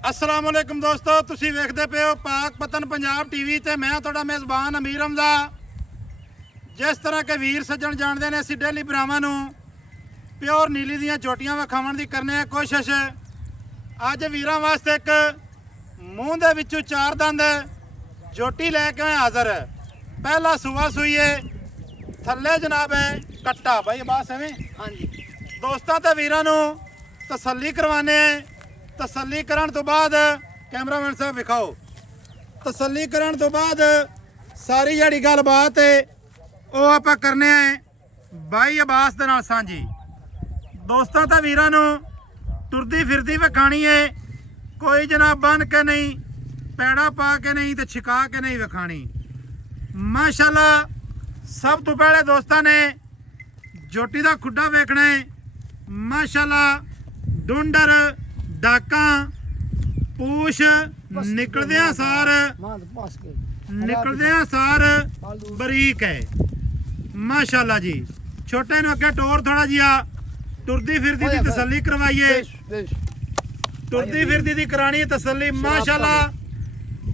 अस्सलाम वालेकुम दोस्तों, तुसी वेखदे पे हो पाक पतन पंजाब टीवी ते मैं तुहाडा मेज़बान अमीर हमजा। जिस तरह के वीर सज्जन जानते हैं, असीं डेली भरावां नूं प्योर नीली दीयां झोटियां विखाउण दी करने आ कोशिश। अज वीरां वास्ते एक मूँह दे विचों चार दंद झोटी लैके मैं हाज़र। पहला सूआ सूईए थल्ले जनाब है कट्टा भाई बास एवें। हाँ जी दोस्तों ते वीरां नूं तसल्ली करवाने तसल्ली करन तो बाद कैमरामैन साहब विखाओ। तसल्ली करन तो बाद सारी जिहड़ी गलबात है वो आपां करने हैं भाई अब्बास दे नाल सांझी। दोस्तों ते वीरां नूं टुरदी फिरदी विखाणी है, कोई जनाब बन के नहीं, पैड़ा पा के नहीं ते छिका के नहीं विखाणी। माशाल्लाह सब तो पहले दोस्तों ने झोटी का खुड्डा वेखना है। माशाल्लाह डुंडर डाका पूछ निकलदियां सार बरीक है माशाल्लाह जी। छोटे नूं अगे टोर थोड़ा जिहा टुरदी फिरदी दी तसल्ली करवाइए, टुरदी फिरदी दी करानी तसल्ली। माशाल्लाह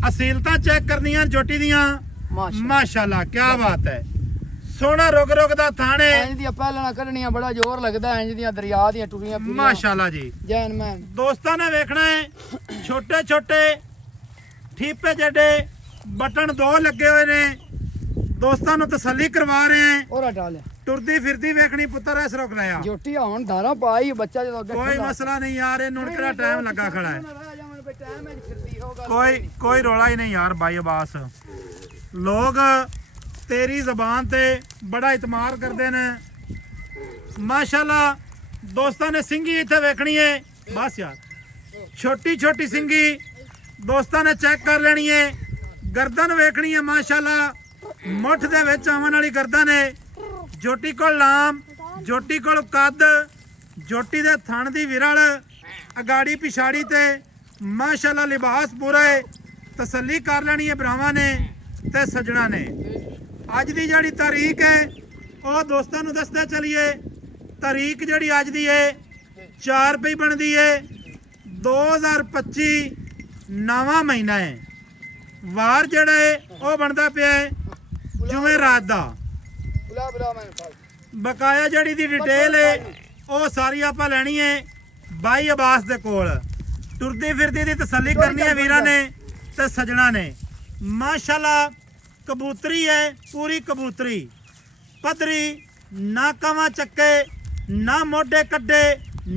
असीलता चेक करनियां झोटी दियां। माशाल्लाह क्या बात है, सोना रुक रुक दा थाने पहला कढ़नियां बड़ा जोर लगदा है। इंज दियां दरिया दियां टुरियां माशाल्लाह जी। जैन मैन दोस्तों ने वेखना है छोटे छोटे ठीपे जेडे बटन दो लगे हुए ने। दोस्तों नु तसल्ली करवा रहे हैं। और हटा ले टुरदी फिरदी वेखनी पुत्र ऐस रोक लिया। झोटी हुन धारा पाई बच्चा जो कोई मसला नहीं यार, ये नुन केड़ा टाइम लगा खड़ा है। कोई रोला ही नहीं यार भाई अब्बास। लोग तेरी जबान ते बड़ा इतमार करते हैं माशाल्लाह। दोस्तों ने सिंगी इत्थे वेखनी है बस यार, छोटी छोटी सिंगी दोस्तों ने चेक कर लेनी है। गर्दन वेखनी है माशाल्लाह, मुठ दे विच आवन वाली गर्दन है। झोटी को लाम, झोटी को कद, झोटी दे थण दी विरल, अगाड़ी पिछाड़ी ते माशाल्लाह लिबास पूरा है। तसल्ली कर लेनी है भरावां ने ते सजना ने। अज की जी तारीख है वो दोस्तों को दसते चलिए। तारीख जी अज की है 4 रुपये बनती है 2025 नवा महीना है। वार जड़ा है वो बनता पाया है जुमेरात का। बकाया जड़ी दी डिटेल है वो सारी आप लैनी है भाई अब्बास दे कोल। टुरदी फिरदी दी तसल्ली करनी है वीरां ने ते सजना ने। माशाल्लाह कबूतरी है पूरी कबूतरी, पदरी ना कवा चक्के ना मोढे कड्डे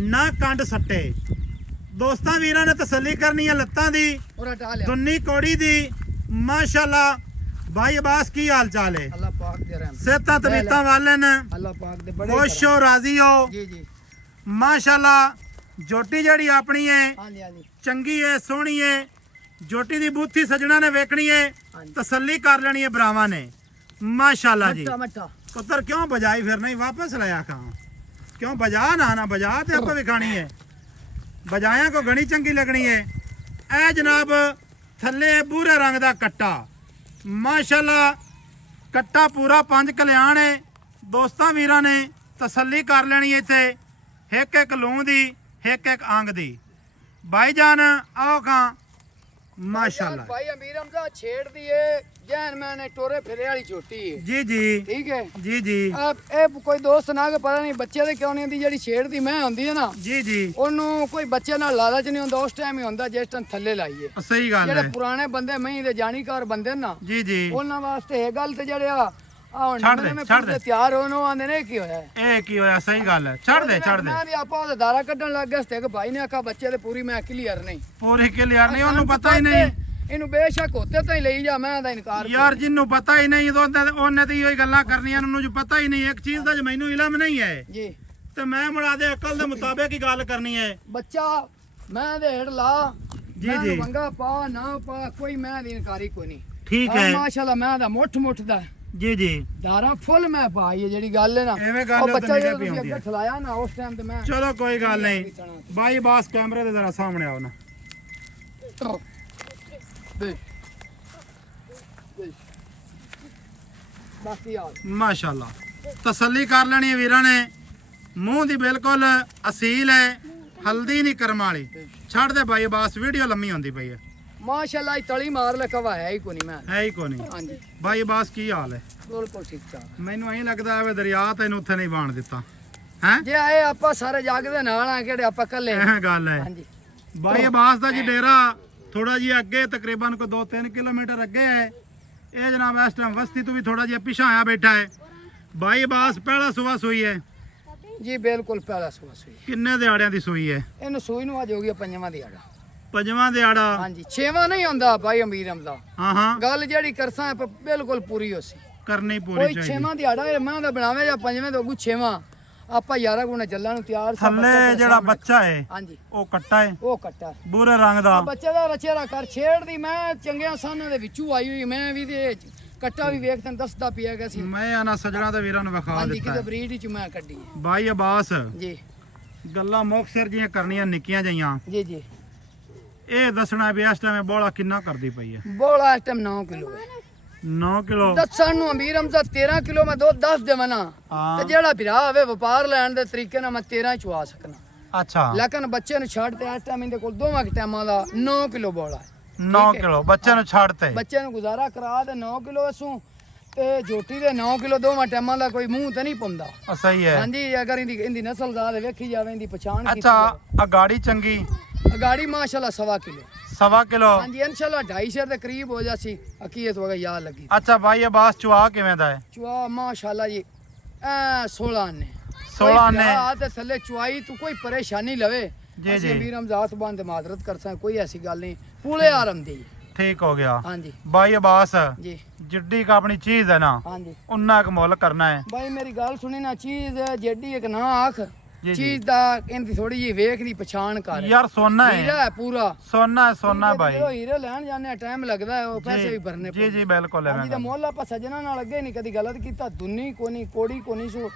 ना कंड सट्टे। दोस्तां वीरां ने तसल्ली करनी है लत्तां दी दुन्नी कौड़ी दी। माशाल्लाह भाई अब्बास की हाल चाल है? अल्लाह पाक दे रहम सेहतां तबीयतां वाले ने अल्लाह पाक दे बड़े खुश हो राजी हो जी जी। माशाल्लाह झोटी जड़ी अपनी है हां जी हां जी चंगी है सोहनी है। झोटी दी बूथी सजना ने वेखनी है, तसल्ली कर लेनी है भरावां ने। माशाल्लाह जी। पुत्र क्यों बजाई फिर नहीं वापस लाया कहाँ? क्यों बजा ना बजा ते आप विखानी है। बजाया को घनी चंगी लगनी है। ए जनाब थल्ले बूरे रंग दा कट्टा माशाल्लाह, कट्टा पूरा 5 कल्याण है। दोस्तां वीरां ने तसल्ली कर लेनी है। इत्थे एक एक लूं दी एक एक अंग दी। भाईजान आओ कहाँ माशाल्लाह। भाई अमीर हमजा छेड़ दिए जैन मैंने टोरे फिरे वाली छोटी है जी जी ठीक है जी जी। ए कोई दोस्त ना के पता नहीं बच्चे दे क्यों नहीं दी जेडी छेड़ दी मैं होंदी है ना जी जी। ओनू कोई बच्चे नाल लालच नहीं होंदा, उस टाइम ही होंदा जिस टाइम थल्ले लाइए। सही गल है। जेडे पुराने बंदे मही दे जानीकार बंदे ना जी जी उन्हां वास्ते ये गल ते जेडे आ छड़ दे तैयार होने आंदे ने की होया ए की होया। सही गल है, छड़ दे मैं भी आपा ओदा दारा कड्डन लग गया ते भाई ने आखा बच्चे दे पूरी मैं क्लियर नहीं पूरे क्लियर नहीं, ओनू पता ही नहीं। इनू बेशक होते तो ही ले जा, मैं दा इनकार यार जिन्नू पता ही नहीं तो ओने ते इहो गल्लां करनियां, उन्नू जो पता ही नहीं एक चीज दा जो मैनू इल्म नहीं है जी ते मैं मुड़ा दे अकल दे मुताबिक ही गल करनी है। बच्चा मैं दे हेड ला जी जी मंगा पा ना पा कोई मैं दी इनकारी कोई नहीं। ठीक है माशाल्लाह मैं दा मुठ दा जी जी दारा फुल मैं पाई है जेडी गल है ना एवें गल ओ बच्चा निकल जो पई तुसी होंदी है। अगे खलाया ना उस टाइम ते मैं चलो कोई गल नहीं भाई बास कैमरे दे जरा सामने आओ ना। माशाल्लाह तसल्ली कर लेनी है वीरां ने। मूँह दी बिल्कुल असील है, हल्दी नहीं करम वाली। ਛੱਡ ਦੇ ਬਾਈ ਬਾਸ ਵੀਡੀਓ ਲੰਮੀ ਹੁੰਦੀ ਪਈ ਹੈ ਮਾਸ਼ਾਅੱਲਾ ਇਹ ਤਲੀ ਮਾਰ ਲੈ ਕਵਾ ਹੈ ਹੀ ਕੋਈ ਨਹੀਂ ਮੈਂ ਹੈ ਹੀ ਕੋ ਨਹੀਂ ਹਾਂਜੀ ਬਾਈ ਬਾਸ ਕੀ ਹਾਲ ਹੈ ਬਿਲਕੁਲ ਠੀਕ ਠਾਕ ਮੈਨੂੰ ਐਂ ਲੱਗਦਾ ਹੈ ਦਰਿਆ ਤੈਨੂੰ ਉੱਥੇ ਨਹੀਂ ਬਾਣ ਦਿੱਤਾ ਹੈ ਜੇ ਆਏ ਆਪਾਂ ਸਾਰੇ ਜਾਗਦੇ ਨਾਲ ਆ ਕਿਹੜੇ ਆਪਾਂ ਕੱਲੇ ਇਹ ਗੱਲ ਹੈ ਹਾਂਜੀ ਬਾਈ ਬਾਸ ਦਾ ਜੀ ਡੇਰਾ ਥੋੜਾ ਜਿਹਾ ਅੱਗੇ ਤਕਰੀਬਨ ਕੋ 2-3 ਕਿਲੋਮੀਟਰ ਅੱਗੇ ਹੈ ਇਹ ਜਨਾਬ ਇਸ ਟਾਈਮ ਵਸਤੀ ਤੋਂ ਵੀ ਥੋੜਾ ਜਿਹਾ ਪਿਛਾ ਆਇਆ ਬੈਠਾ ਹੈ ਬਾਈ ਬਾਸ ਪਹਿਲਾ ਸੁਬਾ ਸੋਈ ਹੈ ਜੀ ਬਿਲਕੁਲ ਪਹਿਲਾ ਸੂਆ ਸੂਈ ਕਿੰਨੇ ਦਿਹਾੜਿਆਂ ਦੀ ਸੋਈ ਹੈ ਇਹਨੂੰ ਸੂਈ ਨੂੰ ਅੱਜ ਹੋ ਗਿਆ ਪੰਜਵਾਂ ਦਿਹਾੜਾ ਪੰਜਵਾਂ ਦਿਹਾੜਾ ਹਾਂਜੀ ਛੇਵਾਂ ਨਹੀਂ ਹੁੰਦਾ ਭਾਈ ਅਮੀਰ ਅਮਦਾ ਹਾਂ ਗੱਲ ਜਿਹੜੀ ਕਰਸਾਂ ਬਿਲਕੁਲ ਪੂਰੀ ਹੋਸੀ ਕਰਨੀ ਪੂਰੀ ਕੋਈ ਚਾਹੀਦੀ ਛੇਵਾਂ ਦਿਹਾੜਾ ਇਹ ਮਾਂ ਦਾ ਬਣਾਵੇ ਜਾਂ ਪੰਜਵੇਂ ਤੋਂ ਅੱਗੂ ਛੇਵਾਂ ਆਪਾਂ 11 ਗੁਣਾ ਚੱਲਣ ਨੂੰ ਤਿਆਰ ਸਾਂ ਥੱਲੇ ਜਿਹੜਾ ਬੱਚਾ ਹੈ ਹਾਂਜੀ ਉਹ ਕੱਟਾ ਹੈ ਉਹ ਕੱਟਾ ਬੂਰੇ ਰੰਗ ਦਾ ਬੱਚੇ ਦਾ ਰਚੇਰਾ ਕਰ ਛੇੜਦੀ ਮੈਂ ਚੰਗਿਆਂ ਸਾਨਾਂ ਦੇ ਵਿੱਚੋਂ ਆਈ ਹੋਈ ਮੈਂ ਵੀ ਤੇ ਕੱਟਾ ਵੀ ਵੇਖ ਤੈਨੂੰ ਦੱਸਦਾ ਪਿਆ ਗਿਆ ਸੀ ਮੈਂ ਆਨਾ ਸਜਣਾ ਤੇ ਵੀਰਾਂ ਨੂੰ ਵਿਖਾ ਹਾਂਜੀ ਦਿੱਤਾ ਕਿਤੇ ਹੈ। ਬਰੀਡ ਚ ਮੈਂ ਕੱਢੀ ਹੈ। ਬਾਈ ਅਬਾਸ ਜੀ ਗੱਲਾਂ ਮੁਖਸਰ ਜੀਆਂ ਕਰਨੀਆਂ ਨਿੱਕੀਆਂ ਜਈਆਂ ਜੀ ਜੀ ਇਹ ਦੱਸਣਾ ਵੀ ਇਸ ਟਾਈਮ ਬੋਲਾ ਕਿੰਨਾ ਕਰਦੀ ਪਈ ਹੈ ਬੋਲਾ ਇਸ ਟਾਈਮ 9 ਕਿਲੋ ਹੈ 9 ਕਿਲੋ ਦੱਸਣ ਨੂੰ ਅਮੀਰ ਅਮਜ਼ਾ 13 ਕਿਲੋ ਮੈਂ ਦੁੱਧ 10 ਦੇਵਾਂ ਨਾ ਹਾਂ। ਤੇ ਜਿਹੜਾ ਭਰਾ ਹੋਵੇ ਵਪਾਰ ਲੈਣ ਦੇ ਤਰੀਕੇ ਨਾਲ ਮੈਂ 13 ਚਵਾ ਸਕਣਾ ਅੱਛਾ ਲੇਕਿਨ ਬੱਚੇ ਨੂੰ ਛੱਡ ਤੇ ਇਸ ਟਾਈਮ ਇਹਦੇ ਕੋਲ ਦੋਵਾਂ ਟਾਈਮਾਂ ਦਾ 9 ਕਿਲੋ ਬੋਲਾ ਹੈ 9 ਕਿਲੋ ਬੱਚੇ ਨੂੰ ਛੱਡ ਤੇ ਬੱਚੇ ਨੂੰ ਗੁਜ਼ਾਰਾ ਕਰਾ ਤੇ 9 ਕਿਲੋ ਇਸੋਂ ਤੇ ਜੋਟੀ ਦੇ 9 ਕਿਲੋ ਦੋਵਾਂ ਟਾਈਮਾਂ ਦਾ ਕੋਈ ਮੂੰਹ ਤੇ ਨਹੀਂ ਪਾਉਂਦਾ ਸਹੀ ਹੈ ਹਾਂਜੀ ਅਗਰ ਇਹਦੀ ਨਸਲ ਦਾ ਵੇਖੀ ਜਾਵੇ ਇਹਦੀ ਪਛਾਣ ਕੀਤੀ ਅੱਛਾ ਆ ਗਾੜੀ ਚੰਗੀ ਜਾਵੇ। ਗਾੜੀ ਮਾਸ਼ਾਅੱਲਾ 1.25 ਕਿਲੋ 1.25 ਕਿਲੋ ਹਾਂਜੀ ਇਨਸ਼ਾਅੱਲਾ 250 ਦੇ ਕਰੀਬ ਹੋ ਜਾਸੀ ਅਕੀਅਤ ਵਗਾ ਯਾਦ ਲੱਗੀ ਅੱਛਾ ਬਾਈ ਅਬਾਸ ਚੁਆ ਕਿਵੇਂ ਦਾ ਹੈ ਚੁਆ ਮਾਸ਼ਾਅੱਲਾ ਜੀ ਐ 16 ਨੇ 16 ਨੇ ਆ ਤੇ ਥੱਲੇ ਚੁਆਈ ਤੂੰ ਕੋਈ ਪਰੇਸ਼ਾਨੀ ਲਵੇ ਜੀ, ਅਸੀਂ ਜੀ। ਅਮੀਰ ਅਮਜ਼ਾਤ ਬੰਦ ਮਾਜ਼ਰਤ ਕਰਸਾਂ ਕੋਈ ਐਸੀ ਗੱਲ ਨਹੀਂ ਪੂਲੇ ਆਰਮ ਦੀ ਠੀਕ ਹੋ ਗਿਆ ਹਾਂਜੀ ਬਾਈ ਅਬਾਸ ਜੀ ਜਿੱਡੀ ਕ ਆਪਣੀ ਚੀਜ਼ ਹੈ ਨਾ ਹਾਂਜੀ ਉਨਾ ਕੁ ਮੁੱਲ ਕਰਨਾ ਹੈ ਬਾਈ ਮੇਰੀ ਗੱਲ ਸੁਣੀ ਨਾ ਚੀਜ਼ ਜਿਹੜੀ ਇੱਕ ਨਾ ਆਖ ਜੀ। ਚੀਜ਼ ਦਾ ਇਹਦੀ ਥੋੜੀ ਜਿਹੀ ਵੇਖ ਦੀ ਪਛਾਣ ਕਰ ਯਾਰ ਸੋਨਾ ਹੀਰਾ ਹੈ ਹੈ ਪੂਰਾ ਸੋਨਾ ਹੈ ਸੋਨਾ ਬਾਈ ਜਦੋਂ ਹੀਰੇ ਲੈਣ ਜਾਂਦੇ ਆ ਟਾਈਮ ਲੱਗਦਾ ਹੈ ਉਹ ਪੈਸੇ ਵੀ ਭਰਨੇ ਜੀ ਜੀ ਬਿਲਕੁਲ ਹੈ ਹਾਂਜੀ ਤਾਂ ਮੁੱਲ ਆਪਾਂ ਸੱਜਣਾ ਨਾਲ ਅੱਗੇ ਨਹੀਂ ਕਦੀ ਗਲਤ ਕੀਤਾ ਦੁੰਨੀ ਕੋਨੀ ਕੋੜੀ ਕੋਨੀ ਸੋ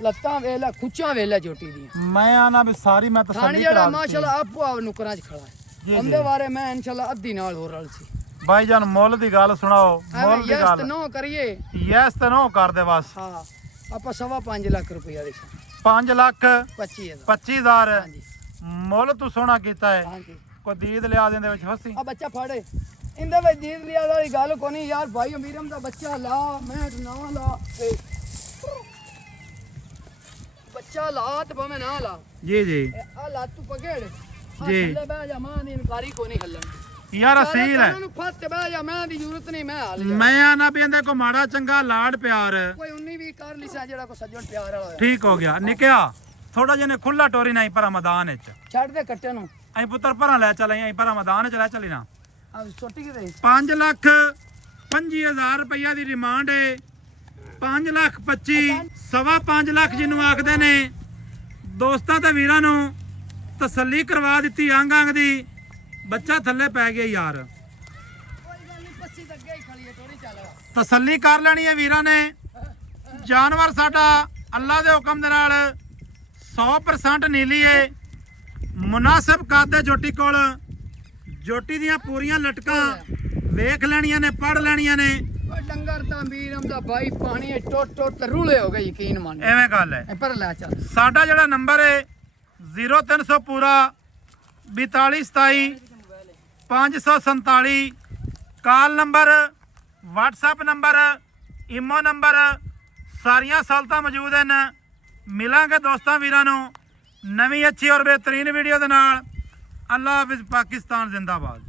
ਲੱਤਾਂ ਵੇਲਾ ਖੁੱਚਾਂ ਵੇਲਾ ਜੋਟੀ ਦੀਆਂ ਮੈਂ ਆਣਾ ਵੀ ਸਾਰੀ ਮੈਂ ਖਾਣ ਤਸੱਲੀ ਜਿਹੜਾ ਕਰਾ ਦਿੱਤੀ। ਮਾਸ਼ਾਅੱਲਾ ਆਪੋ ਆਪ ਨੁਕਰਾਂ 'ਚ ਖੜਾ ਜੀ, ਹੈ ਉਹਦੇ ਬਾਰੇ ਮੈਂ ਇਨਸ਼ਾਅੱਲਾ ਅੱਧੀ ਨਾਲ ਹੋਰ ਰਲ ਸੀ ਬਾਈ ਜਾਨ ਮੁੱਲ ਦੀ ਗੱਲ ਸੁਣਾਓ ਐਵੇਂ ਮੁੱਲ ਦੀ ਯਸ ਗੱਲ ਨੋ ਕਰੀਏ ਯੈਸ ਤੇ ਨੋ ਕਰ ਦੇ ਬਸ ਹਾਂ ਆਪਾਂ 5.5 ਲੱਖ ਰੁਪਇਆ ਦੇ 5 ਲੱਖ 25,000 25,000 ਹਾਂਜੀ ਮੁੱਲ ਤੂੰ ਸੋਹਣਾ ਕੀਤਾ ਹੈ ਹਾਂਜੀ ਕੋਈ ਦੀਦ ਲਿਆ ਦਿੰਦੇ ਵਿੱਚ ਫਸੀ ਆ ਬੱਚਾ ਫੜ ਇਹਦੇ ਵਿੱਚ ਜੀਤ ਲਿਆ ਵਾਲੀ ਗੱਲ ਕੋ ਨਹੀਂ ਯਾਰ ਭਾਈ ਅਮੀਰਮ ਦਾ ਬੱਚਾ ਲਾ ਮੈਂ ਨਾ ਲਾ ਤੇ ਬੱਚਾ ਲਾ ਤੇ ਭਾਵੇਂ ਨਾ ਲਾ ਜੀ ਜੀ ਆ ਲਾ ਤੂੰ ਪਕੜ ਜੀ। ਥੱਲੇ ਬਹਿ ਜਾ ਮਾਂ ਦੀ ਇਨਕਾਰੀ ਕੋ ਨਹੀਂ ਹੱਲਣ ਯਾਰ ਅਸੀਲ ਹੈ ਨੂੰ ਫੱਟ ਬਹਿ ਜਾ ਮੈਂ ਦੀ ਜ਼ਰੂਰਤ ਨਹੀਂ ਮੈਂ ਹਾਲ ਜਾ ਮੈਂ ਆਣਾ ਵੀ ਇਹਦੇ ਕੋ ਮਾੜਾ ਚੰਗਾ ਲਾਡ ਪਿਆਰ ਕੋਈ 19 ਵੀ ਕਰ ਲਿਸਾ ਜਿਹੜਾ ਕੋ ਸੱਜਣ ਪਿਆਰ ਵਾਲਾ ਹੋਇਆ ਠੀਕ ਹੋ ਗਿਆ ਨਿਕਿਆ ਥੋੜਾ ਜਿਹਾ ਨੇ ਖੁੱਲਾ ਟੋਰੀ ਨਹੀਂ ਪਰ ਮੈਦਾਨ ਵਿੱਚ ਛੱਡ ਦੇ ਕੱਟੇ ਨੂੰ ਅਸੀਂ ਪੁੱਤਰ ਭਰਾਂ ਲੈ ਚੱਲੇ ਅਸੀਂ ਪਰ ਮੈਦਾਨ ਵਿੱਚ ਲੈ ਚੱਲੀ ਨਾ ਆ ਛੋਟੀ ਕਿਤੇ 5 ਲੱਖ 25,000 ਰੁਪਈਆ ਦੀ ਡਿਮਾਂਡ ਹੈ 5 ਲੱਖ 25 5.5 ਲੱਖ ਜਿਹਨੂੰ ਆਖਦੇ ਨੇ ਦੋਸਤਾਂ ਤੇ ਵੀਰਾਂ ਨੂੰ ਤਸੱਲੀ ਕਰਵਾ ਦਿੱਤੀ ਅੰਗ ਅੰਗ ਦੀ ਬੱਚਾ ਥੱਲੇ ਪੈ ਗਿਆ ਯਾਰ ਕੋਈ ਗੱਲ ਨਹੀਂ 25 ਤੱਕ ਅੱਗੇ ਹੀ ਖੜੀ ਹੈ ਟੋਰੀ ਚੱਲ ਤਸੱਲੀ ਕਰ ਲੈਣੀ ਹੈ ਵੀਰਾਂ ਨੇ ਜਾਨਵਰ ਸਾਡਾ ਅੱਲਾ ਦੇ ਹੁਕਮ ਦੇ ਨਾਲ 100% ਨੀਲੀ ਹੈ ਮੁਨਾਸਿਬ ਕੱਦ ਹੈ ਜੋਟੀ ਕੋਲ ਜੋਟੀ ਦੀਆਂ ਪੂਰੀਆਂ ਲਟਕਾਂ ਵੇਖ ਲੈਣੀਆਂ ਨੇ ਪੜ ਲੈਣੀਆਂ ਨੇ ਓਏ ਡੰਗਰ ਤਾਂ ਵੀਰਮ ਦਾ ਬਾਈ ਪਾਣੀ ਟੁੱਟ ਟੁੱਟ ਰੂਲੇ ਹੋ ਗਏ ਯਕੀਨ ਮੰਨ ਐਵੇਂ ਗੱਲ ਹੈ ਪਰ ਲੈ ਚੱਲ ਸਾਡਾ ਜਿਹੜਾ ਨੰਬਰ ਹੈ 0300 ਪੂਰਾ 4227 547 call number WhatsApp number Imo number ਸਾਰੀਆਂ ਸਹੂਲਤਾਂ ਮੌਜੂਦ ਹਨ ਮਿਲਾਂਗੇ ਦੋਸਤਾਂ ਵੀਰਾਂ ਨੂੰ ਨਵੀਂ ਅੱਛੀ ਔਰ ਬਿਹਤਰੀਨ ਵੀਡੀਓ ਦੇ ਨਾਲ ਅੱਲਾ ਹਾਫਿਜ਼ ਪਾਕਿਸਤਾਨ ਜ਼ਿੰਦਾਬਾਦ